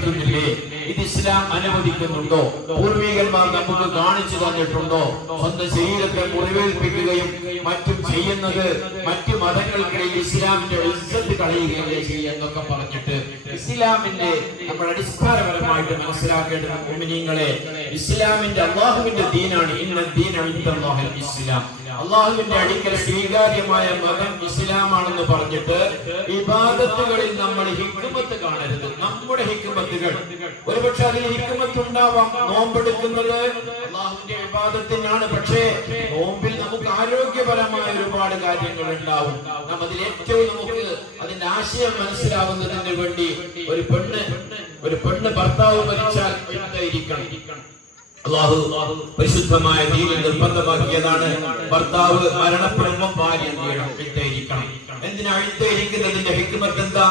ലഭിക്കുന്നില്ലേ? ഇത് ഇസ്ലാം അനുവദിക്കുന്നുണ്ടോ? പൂർവികന്മാർ നമുക്ക് കാണിച്ചു തന്നിട്ടുണ്ടോ? സ്വന്തം ശരീരത്തെ മുറിവേൽപ്പിക്കുകയും മറ്റും ചെയ്യുന്നത് മറ്റു മതങ്ങൾക്കിടയിൽ ഇസ്ലാമിന്റെ ഇസ്സത്ത് കളയുകയല്ലേ ചെയ്യുന്നൊക്കെ പറഞ്ഞിട്ട് ഇസ്ലാമിന്റെ നമ്മൾ അടിസ്ഥാനപരമായിട്ട് മനസ്സിലാക്കേണ്ടത് മുഅ്മിനീങ്ങളെ, ഇസ്ലാമിന്റെ അല്ലാഹുവിന്റെ ദീനാണ്. ഇന്ന ദീന ഇൻദല്ലാഹിൽ ഇസ്ലാം. അള്ളാഹുവിന്റെ അടുക്കൽ സ്വീകാര്യമായ മതം ഇസ്ലാമാണെന്ന് പറഞ്ഞിട്ട് ഇബാദത്തുകളിൽ നമ്മൾ ഹിക്മത്ത് കാണരുത്. നമ്മുടെ ഹിക്മത്തുകൾ ഒരുപക്ഷെ അതിൽ ഹിക്മത്ത് ഉണ്ടാവാം. നോമ്പെടുക്കുന്നത് അള്ളാഹുവിന്റെ ഇബാദത്തിനാണ്. പക്ഷേ നോമ്പിൽ നമുക്ക് ആരോഗ്യപരമായ ഒരുപാട് കാര്യങ്ങൾ ഉണ്ടാവും. നാം അതിൽ ഏറ്റവും നമുക്ക് അതിന്റെ ആശയം മനസ്സിലാവുന്നതിന് വേണ്ടി ഒരു പെണ്ണ് ഭർത്താവ് മരിച്ചാൽ എന്തായിരിക്കണം? അല്ലാഹു പരിശുദ്ധമായ ദീനിൽ നിർബന്ധമാക്കിയതാണ്. ഭർത്താവ് മരണപ്പെടുമ്പോൾ ഭാര്യ ഇട്ടയിരിക്കണം. എന്തിനാ ഇട്ടയിരിക്കുന്നതിന്റെ ഹിക്മത്ത് എന്താ?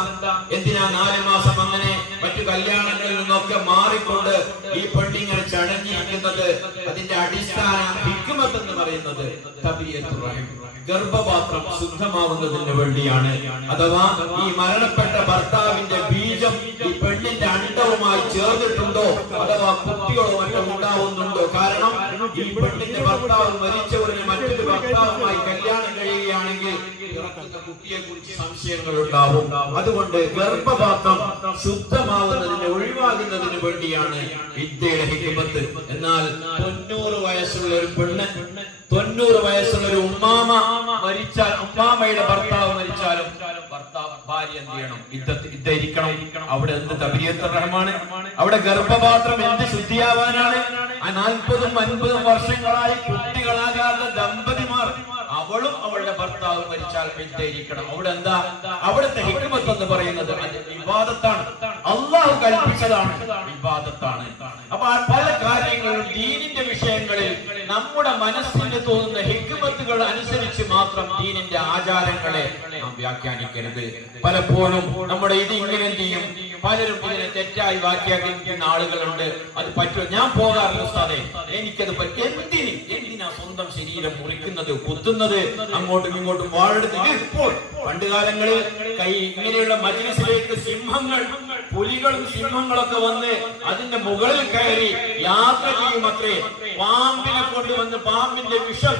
എന്തിനാ 4 മാസം അങ്ങനെ മറ്റു കല്യാണങ്ങളിൽ നിന്നൊക്കെ മാറിക്കൊണ്ട് ഈ പെണ്ണിങ്ങനെ ചടഞ്ഞിരിക്കുന്നത്? അതിന്റെ അടിസ്ഥാന ഹിക്മത്ത് എന്ന് പറയുന്നത് തബിയത്തുർ റഹിം, ഗർഭപാത്രം ശുദ്ധമാവുന്നതിന് വേണ്ടിയാണ്. അഥവാ ഈ മരണപ്പെട്ട ഭർത്താവിന്റെ ബീജം ഈ പെണ്ണിന്റെ അണ്ടവുമായി ചേർന്നിട്ടുണ്ടോ, അഥവാ കുട്ടികളോ മറ്റോ ഉണ്ടാവുന്നുണ്ടോ? കാരണം ഈ പെണ്ണിന്റെ ഭർത്താവ് മരിച്ചവരിന് മറ്റൊരു ഭർത്താവുമായി കല്യാണം കഴിയുകയാണെങ്കിൽ പിറക്കുന്ന കുട്ടിയെ കുറിച്ച് സംശയങ്ങൾ ഉണ്ടാവും. അതുകൊണ്ട് ഗർഭപാത്രം ശുദ്ധമാവുന്നതിന് ഒഴിവാകുന്നതിന് വേണ്ടിയാണ് വിദ്യയുടെ ഹിക്മത്ത്. എന്നാൽ 90 വയസ്സുള്ള ഒരു പെണ്ണ്, 90 വയസ്സുള്ള ഒരു ഉമ്മാമ മരിച്ചാൽ, ഉമ്മാമയുടെ ഭർത്താവ് മരിച്ചാലും ഭാര്യ എന്ത് ചെയ്യണം? ഇരിക്കണം. അവിടെ എന്ത് തബിയത്തുർ റഹ്മാണ്? അവിടെ ഗർഭപാത്രം എന്ത് ശുദ്ധിയാവാനാണ്? 40ഉം 50ഉം വർഷങ്ങളായി കുട്ടികളാകാത്ത ദമ്പതിമാർ, അവളും അവളുടെ ഭർത്താവ് മരിച്ചാൽ ഇരിക്കണം. അവിടെ എന്താ? അവിടുത്തെ ഹിക്മത്ത് എന്ന് പറയുന്നത് ഇബാദത്താണ്. അള്ളാഹു കൽപ്പിച്ചതാണ്, ഇബാദത്താണ്. അപ്പൊ പല കാര്യങ്ങളും ദീനിന്റെ വിഷയങ്ങളിൽ നമ്മുടെ മനസ്സിന് തോന്നുന്ന ഹിക്മത്തുകൾ അനുസരിച്ച് മാത്രം ദീനിന്റെ ആചാരങ്ങളെ നാം വ്യാഖ്യാനിക്കരുത്. പലപ്പോഴും നമ്മുടെ ഇത് ഇങ്ങനെ എന്ത് ചെയ്യും? പലരും ഇതിനെ തെറ്റായി വ്യാഖ്യാനിക്കുന്ന ആളുകളുണ്ട്. അത് പറ്റുമോ? ഞാൻ പോകാറില്ല ഉസ്താദേ, എനിക്കത് പറ്റും. എന്തിനാ സ്വന്തം ശരീരം മുറിക്കുന്നത്, കുത്തുന്നത്, അങ്ങോട്ടും ഇങ്ങോട്ടും വാഴെടുത്ത്? ഇപ്പോൾ പണ്ട് കാലങ്ങളിൽ ഇങ്ങനെയുള്ള മജ്‌ലിസിലേക്ക് സിംഹങ്ങൾ, പുലികളും സിംഹങ്ങളൊക്കെ വന്ന് അതിന്റെ മുകളിൽ കയറി യാത്ര ചെയ്യുമത്രേ. പാമ്പിനെ കൊണ്ടുവന്ന് പാമ്പിന്റെ വിഷം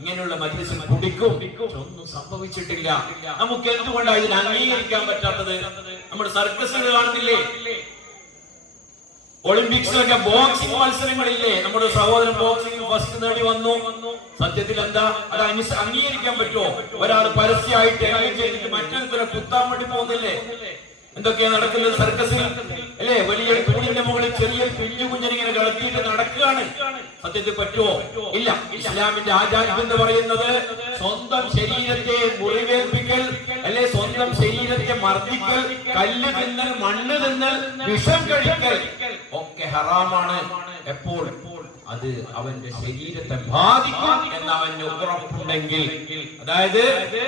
ഇങ്ങനെയുള്ള മജ്‌ലിസിൽ കുടിക്കും. ഒന്നും സംഭവിച്ചിട്ടില്ല. നമുക്ക് എന്തുകൊണ്ടാണ് ഇതിനെ അംഗീകരിക്കാൻ പറ്റാത്തത്? നമ്മുടെ സർക്കസുകൾ കാണുന്നില്ലേ? ഒളിമ്പിക്സിലൊക്കെ ബോക്സിംഗ് മത്സരങ്ങളില്ലേ? നമ്മുടെ സഹോദരൻ ബോക്സിംഗ് ഫസ്റ്റ് നേടി വന്നു. സത്യത്തിൽ എന്താ അത് അംഗീകരിക്കാൻ പറ്റുമോ? ഒരാൾ പരസ്യമായിട്ട് ചെയ്തിട്ട് മറ്റൊരുത്തരെ കുത്താൻ വേണ്ടി പോകുന്നില്ലേ? എന്തൊക്കെയാ നടക്കുന്നത് സർക്കസിൽ അല്ലേ? വലിയ തൂണിന്റെ മുകളിൽ ചെറിയ പിഞ്ചു കുഞ്ഞിനിങ്ങനെ കിടത്തിയിട്ട് നടക്കുകയാണ്. സത്യത്തിൽ പറ്റുമോ? ഇല്ല. ഇസ്ലാമിന്റെ ആചാരം എന്ന് പറയുന്നത് സ്വന്തം ശരീരത്തെ മുറിവേൽപ്പിക്കൽ, അല്ലെ സ്വന്തം ശരീരത്തെ മർദ്ദിക്കൽ, കല്ല് തിന്നൽ, മണ്ണ് തിന്നൽ, വിഷം കഴിക്കൽ ഒക്കെ ഹറാമാണ്. എപ്പോൾ അത് അവന്റെ ശരീരത്തെ ബാധിക്കും എന്ന് അവന് ഉറപ്പുണ്ടെങ്കിൽ, അതായത്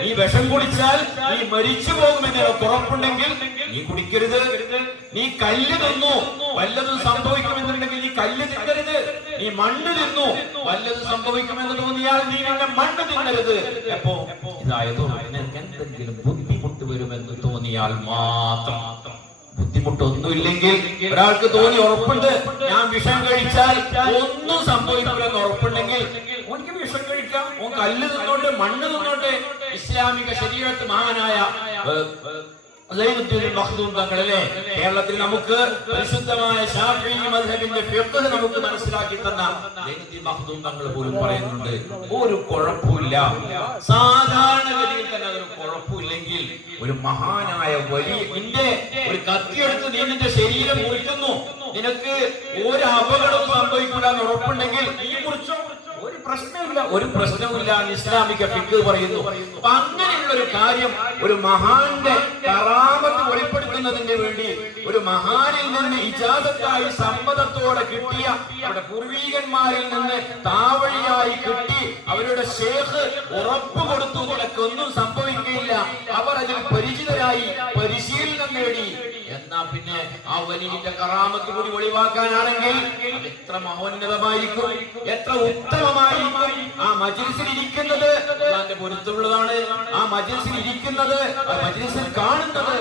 ഈ വിഷം കുടിച്ചാൽ നീ മരിച്ചു പോകുമെന്ന് ഉറപ്പുണ്ടെങ്കിൽ നീ കുടിക്കരുത്. നീ കല്ല് തിന്നു, വല്ലതും സംഭവിക്കുമെന്നുണ്ടെങ്കിൽ നീ കല്ല് തിന്നരുത്. നീ മണ്ണ് തിന്നു, വല്ലതും സംഭവിക്കുമെന്ന് തോന്നിയാൽ നീ പിന്നെ മണ്ണ് തിന്നരുത്. എപ്പോ ഇതായതോ നിനക്ക് എന്തെങ്കിലും ബുദ്ധിമുട്ട് വരുമെന്ന് തോന്നിയാൽ മാത്രം. ബുദ്ധിമുട്ടൊന്നുമില്ലെങ്കിൽ ഒരാൾക്ക് തോന്നി ഉറപ്പുണ്ട് ഞാൻ വിഷം കഴിച്ചാൽ ഒന്നും സംഭവിക്കില്ലെന്ന് ഉറപ്പുണ്ടെങ്കിൽ ഓനിക്ക് വിഷം കഴിക്കാം. ഓൻ കല്ല് തിന്നോട്ടെ, മണ്ണ് തിന്നോട്ടെ. ഇസ്ലാമിക ശരീഅത്ത് മഹാനായ തങ്ങളല്ലേ കേരളത്തിൽ നമുക്ക് പരിശുദ്ധമായ ശാഫിഈ മദ്ഹബിന്റെ ഫിഖ് നമുക്ക് മനസ്സിലാക്കി തന്ന മഖ്ദൂം തങ്ങൾ പോലും പറയുന്നുണ്ട് ഒരു കുഴപ്പമില്ല. സാധാരണഗതിയിൽ തന്നെ അതൊരു കുഴപ്പമില്ലെങ്കിൽ ഒരു മഹാനായ വലിയ നിന്റെ ഒരു കത്തിയെടുത്ത് നീ നിന്റെ ശരീരം മുറിക്കുന്നു, നിനക്ക് ഒരു അപകടവും സംഭവിക്കില്ല എന്ന് ഉറപ്പുണ്ടെങ്കിൽ നീ മുറിച്ചോ, ഒരു പ്രശ്നവുമില്ല ഇസ്ലാമിക ഫിഖ് പറയുന്നു. അപ്പൊ അങ്ങനെയുള്ള ഒരു കാര്യം ഒരു മഹാന്റെ കറാമത്ത് വെളിപ്പെടുത്തുന്നതിന് വേണ്ടി ഒരു മഹാനിൽ നിന്ന് ഇജാസത്തായി സമ്മതത്തോടെ കിട്ടിയ അവരുടെ പൂർവീകന്മാരിൽ നിന്ന് താവഴിയായി കിട്ടി അവരുടെ ശേഖ് ഉറപ്പ് കൊടുത്തു നിനക്കൊന്നും സംഭവിക്കില്ല, അവർ അതിൽ പരിചിതരായി പരിശീലനം നേടി എന്നാ പിന്നെ ആ വലിയ കറാമത്ത് കൂടി ഒഴിവാക്കാനാണെങ്കിൽ അത് എത്ര മഹോന്നതമായിരിക്കും, എത്ര ഉത്തമമായിരിക്കും. ആ മജ്‌ലിസിൽ ഇരിക്കുന്നത് അല്ലാഹുവിന്റെ പൊരുത്തമുള്ളതാണ്. ആ മജ്‌ലിസിൽ ഇരിക്കുന്നത്, ആ മജ്‌ലിസിൽ കാണുന്നത്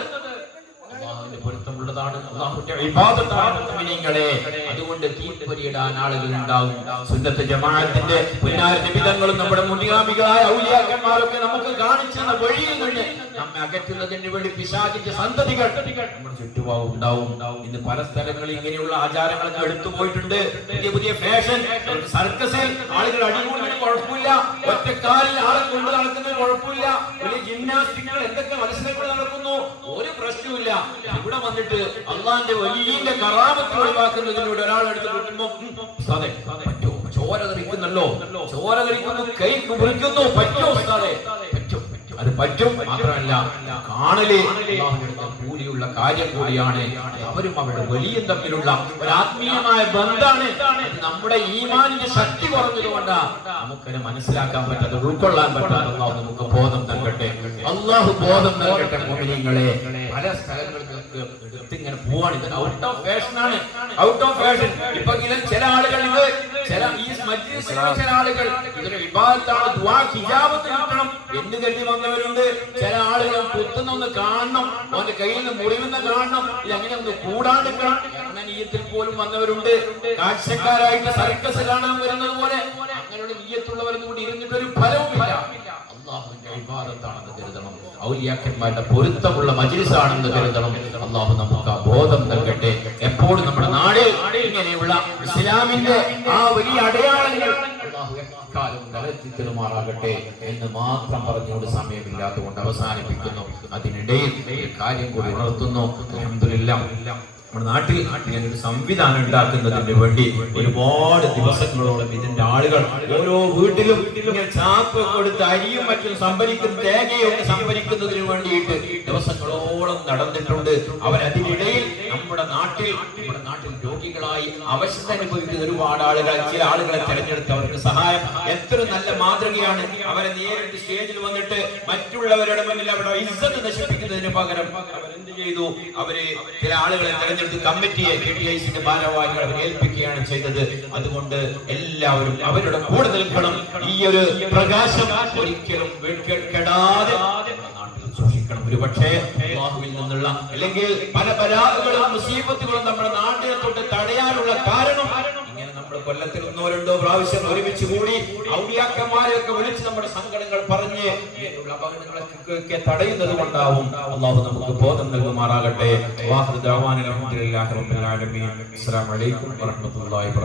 അല്ലാഹുവിന്റെ പൊരുത്തമുള്ളതാണ്. അള്ളാഹുവിനുള്ളതാണ്, അള്ളാഹുവിന്റെ ഇബാദത്താണ് മുഅ്മിനീങ്ങളെ. അതുകൊണ്ട് തീപ്പൊരിയിടാൻ ആളുകൾ ഉണ്ടാവും. സുന്നത്ത് ജമാഅത്തിന്റെ പുന്നാര നിബിധങ്ങളും നമ്മുടെ മുൻഗാമികളായ ഔലിയാക്കന്മാരൊക്കെ നമുക്ക് കാണിച്ചു തന്ന വഴിയിൽ നിന്ന് നമ്മെ അകറ്റുന്നതിന് വേണ്ടി പിശാചിന്റെ സന്തതികൾ നമ്മുടെ ചുറ്റുപാടും ഉണ്ടാവും. ഇന്ന് പല സ്ഥലങ്ങളിൽ ഇങ്ങനെയുള്ള ആചാരങ്ങളൊക്കെ എടുത്തുപോയിട്ടുണ്ട്. പുതിയ പുതിയ ഫാഷൻ സർക്കസിൽ ആളുകൾ അടികൂടുന്നതിന് കുഴപ്പമില്ല, ഒറ്റക്കാലിൽ ആളെ കൊണ്ട് നടക്കുന്നതിന് കുഴപ്പമില്ല, വലിയ ജിംനാസ്റ്റിക്കുകൾ എന്തൊക്കെ മത്സരങ്ങൾ നടക്കുന്നു, ഒരു പ്രശ്നമില്ല. ഇവിടെ വന്നിട്ട് അള്ളാന്റെ വലിയ കറാമത്ത് ഒഴിവാക്കുന്നതിലൂടെ ഒരാളെടുത്ത് കിട്ടുമ്പോൾ പറ്റോ, ചോര തെറിക്കുന്നല്ലോ, ചോര തെറിക്കുന്നു, കൈ മുറിക്കുന്നു, പറ്റോ ഉസ്താദേ? പറ്റും, അത് പറ്റും. മാത്രമല്ല കാണല് കൂലിയുള്ള കാര്യം കൂടിയാണ്. അവരും അവരുടെ വലിയ തമ്മിലുള്ള ഒരു ആത്മീയമായ ബന്ധമാണ്. നമ്മുടെ ഈമാനിന്റെ ശക്തി കുറഞ്ഞതുകൊണ്ട് നമുക്കത് മനസ്സിലാക്കാൻ പറ്റാതെ, ഉൾക്കൊള്ളാൻ പറ്റാതെ അല്ലാഹു നമുക്ക് ബോധം നൽകട്ടെ. അല്ലാഹു ബോധം നൽകട്ടെ മുഅ്മിനീങ്ങളെ. പല സ്ഥലങ്ങളിലേക്ക് എടുത്തിങ്ങനെ പോവാണ്. ഇത് ഔട്ട് ഓഫ് ഫാഷൻ ആണ്, ഔട്ട് ഓഫ് ഫാഷൻ. ഇപ്പൊ ചില ആളുകൾ ഇത് ചില ഈ മജ്ലിസിലുള്ള ചില ആളുകൾ ഇതൊരു ഇബാദത്താണ്, ദുആ ഹിജാബത്ത് കിട്ടണം എന്ന് കരുതി വന്നവരുണ്ട്. ചില ആളുകൾ കുത്തുന്നൊന്ന് കാണണം, അവന്റെ കയ്യിൽ നിന്ന് മുറിവെന്ന് കാണണം, ഇതങ്ങനെ ഒന്ന് കൂടാണ്ടിരിക്കണം എന്ന നീയത്തിൽ പോലും വന്നവരുണ്ട്. കാഴ്ചക്കാരായിട്ട് സർക്കസ് കാണാൻ വരുന്നത് പോലെ അങ്ങനെയുള്ള നീയത്തുള്ളവരൊന്നും കൂടി ഇരുന്നിട്ട് ഒരു ഫലവുമില്ല. അല്ലാഹുവിന്റെ ഇബാദത്താണെന്ന് കരുതണം, ഔലിയാക്കന്മാരുടെ പൊരുത്തമുള്ള മജ്ലിസാണെന്ന് കരുതണം. അല്ലാഹു നമുക്ക് ആ ബോധം നൽകട്ടെ. എപ്പോഴും നമ്മുടെ നാടിൽ ഇങ്ങനെയുള്ള ഇസ്ലാമിന്റെ ആ വലിയ അടയാളങ്ങൾ അല്ലാഹു എക്കാലവും നിലനിർത്തുമാറാകട്ടെ എന്ന് മാത്രം പറഞ്ഞുകൊണ്ട് സമയമില്ലാത്തതുകൊണ്ട് അവസാനിപ്പിക്കുന്നു. അതിനിടയിൽ കാര്യം കൂടി ഉണർത്തുന്നു. അൽഹംദുലില്ലാഹ് നമ്മുടെ നാട്ടിൽ ഒരു സംവിധാനം ഉണ്ടാക്കുന്നതിന് വേണ്ടി ഒരുപാട് ദിവസങ്ങളോളം ഇതിന്റെ ആളുകൾ ഓരോ വീട്ടിലും ഇങ്ങനെ ചാക്ക് കൊടുത്ത് അരിയും മറ്റും സംഭരിക്കുന്ന തേങ്ങയൊക്കെ സംഭരിക്കുന്നതിന് വേണ്ടിയിട്ട് ദിവസങ്ങളോളം നടന്നിട്ടുണ്ട്. അവരതിനിടയിൽ നമ്മുടെ നാട്ടിൽ രോഗികളായി അവശത അനുഭവിക്കുന്ന ഒരുപാട് ആളുകൾ, ചില ആളുകളെ തെരഞ്ഞെടുത്ത് അവർക്ക് സഹായം. എത്ര നല്ല മാതൃകയാണ്. അവരെ നേരിട്ട് സ്റ്റേജിൽ വന്നിട്ട് മറ്റുള്ളവരുടെ മുന്നിൽ അവരുടെ ഇസ്സത്ത് നശിപ്പിക്കുന്നതിന് പകരം അവരെന്ത് ചെയ്തു? അവര് ചില ആളുകളെ തെരഞ്ഞെടുത്ത് കമ്മിറ്റിയെ KTICന്റെ ഭാരവാഹികൾ അവരെ ഏൽപ്പിക്കുകയാണ് ചെയ്തത്. അതുകൊണ്ട് എല്ലാവരും അവരുടെ കൂടെ നിൽക്കണം. ഈ ഒരു പ്രകാശം ഒരിക്കലും കെടാതെ സൂക്ഷിക്കണം. ഒരുപക്ഷെ അല്ലാഹുവിൽ നിന്നുള്ള അല്ലെങ്കിൽ പല ബലാകളും മുസീബത്തുകളും നമ്മുടെ നാട്ടിനെ തൊട്ട് തടയാനുള്ള കാരണം ഇങ്ങനെ നമ്മൾ കൊല്ലത്തിൽ 1-2 പ്രാവശ്യം ഒരുമിച്ച് കൂടി ഔലിയാക്കന്മാരെയൊക്കെ വിളിച്ച് നമ്മുടെ സങ്കടങ്ങൾ പറഞ്ഞ് ഇങ്ങനെയുള്ള അപകടങ്ങളൊക്കെ തടയുന്നത് കൊണ്ടാവും. അല്ലാഹു നമുക്ക് ബോധം നൽകുമാറാകട്ടെ. വാഹിദ് ദഅവാന അൽഹംദുലില്ലാഹി റബ്ബിൽ ആലമീൻ. അസ്സലാമു അലൈക്കും വറഹ്മത്തുള്ളാഹി വബറകാതുഹു.